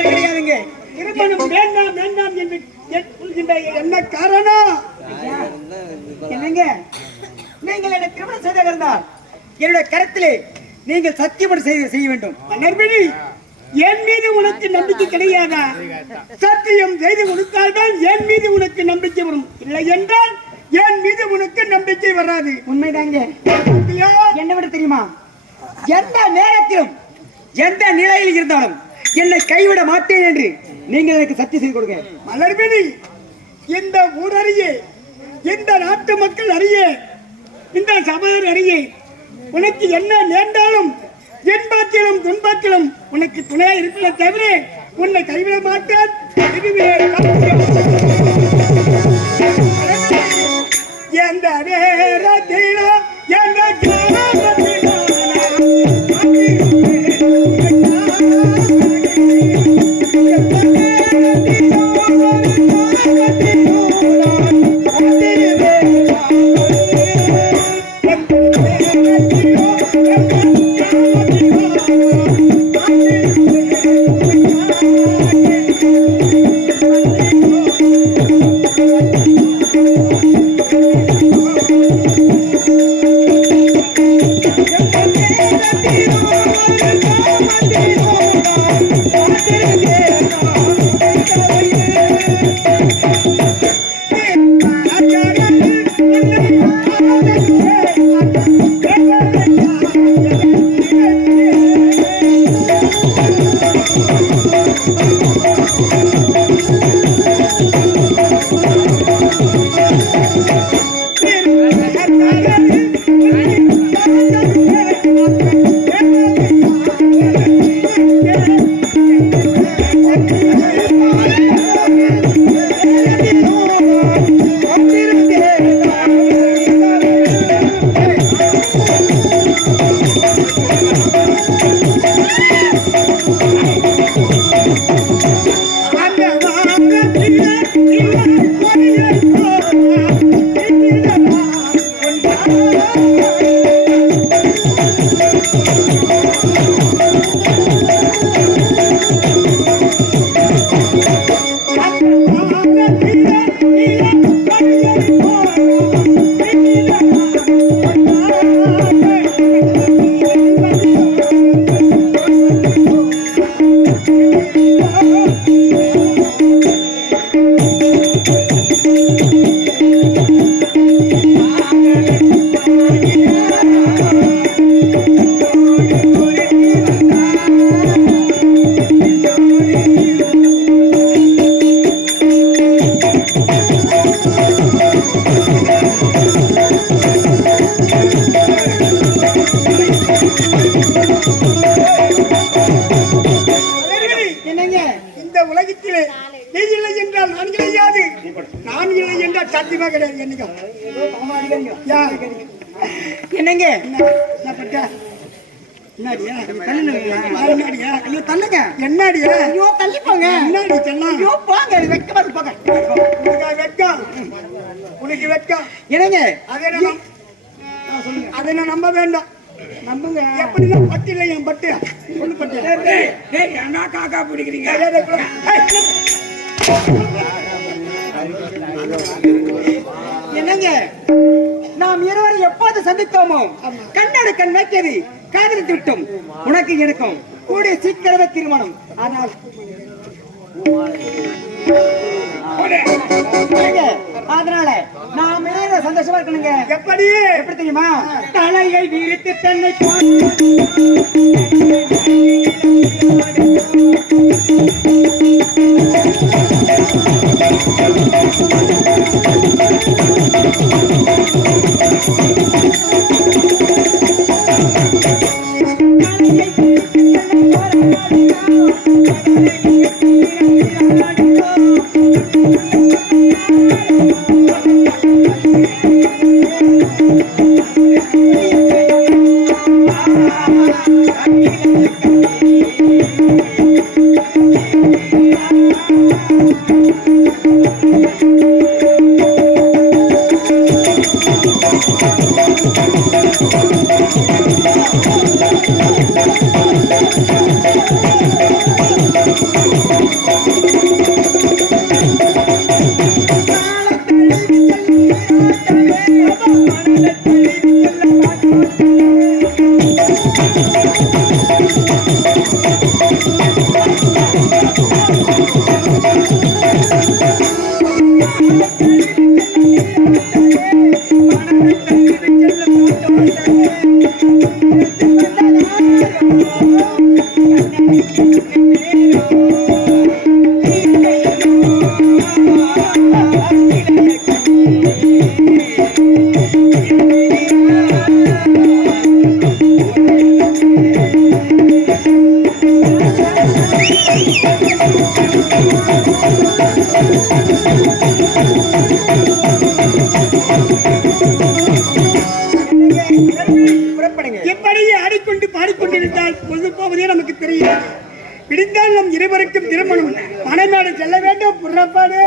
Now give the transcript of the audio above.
கிடையாதுங்க. திருமணம் வேண்டாம் வேண்டாம் என்று என்ன காரணம்? என்னங்க நீங்கள் என்ன திருமணம் செய்தாக இருந்தால் என்னுடைய கருத்திலே நீங்கள் சத்தியம் செய்ய வேண்டும். மன்னர்மணி, என் மீது உனக்கு நம்பிக்கை கிடையாதா? சத்தியம் செய்து கொடுத்தால்தான் என் மீது உனக்கு நம்பிக்கை வரும். இல்லை என்றால் என் மீது உனக்கு நம்பிக்கை வராது. உண்மைதாங்க. என்ன விட தெரியுமா, எந்த நேரத்திலும் எந்த நிலையில் இருந்தாலும் என்னை கைவிட மாட்டேன் என்று நீங்கள் எனக்கு சத்தியம் செய்து கொடுங்க. மலர்மணி, இந்த ஊர் அறிய, இந்த நாட்டு மக்கள் அறிய, இந்த சபையர் அறிய, உனக்கு என்ன நேர்ந்தாலும் என்பாக்கிலும் துன்பாக்கிலும் உனக்கு துணையா இருப்பதை தவிர உன்னை கைவிட மாட்டேன். எந்த நேரத்திலோ எந்த காலத்திலோ என்னங்க என்னடியா ஐயோ தள்ளி போங்க. என்னடி செல்லம்? ஐயோ போங்க, வெக்கமா போங்க. வெக்கம் உனக்கு வெக்கம். என்னங்க அதை நான் நம்ப வேண்டாம். நம்புங்க. எப்படிதான் பட்டு இல்லை என் பட்டு ஒண்ணு பட்டு என்ன காக்கா பிடிக்கிறீங்க? என்னங்க நாம் இருவரும் எப்போது சந்தித்தோமோ கண்ணோடு கண் வைக்கிறது காதலித்து விட்டோம். உனக்கு எனக்கும் கூடிய சீக்கிரமே திருமணம். ஆனால் அதனால நாம் சந்தோஷமா இருக்கணுங்க. எப்படி எப்படி தெரியுமா? தலையை விரித்து தன்னை எப்படியே ஆடிக்கொண்டு பாடிக்கொண்டிருந்தால் பொழுது போவதே நமக்கு தெரியும். பிடித்தால் நம் இருவருக்கும் திருமணம் மனைமேடு செல்ல வேண்டும். புறப்பாடு.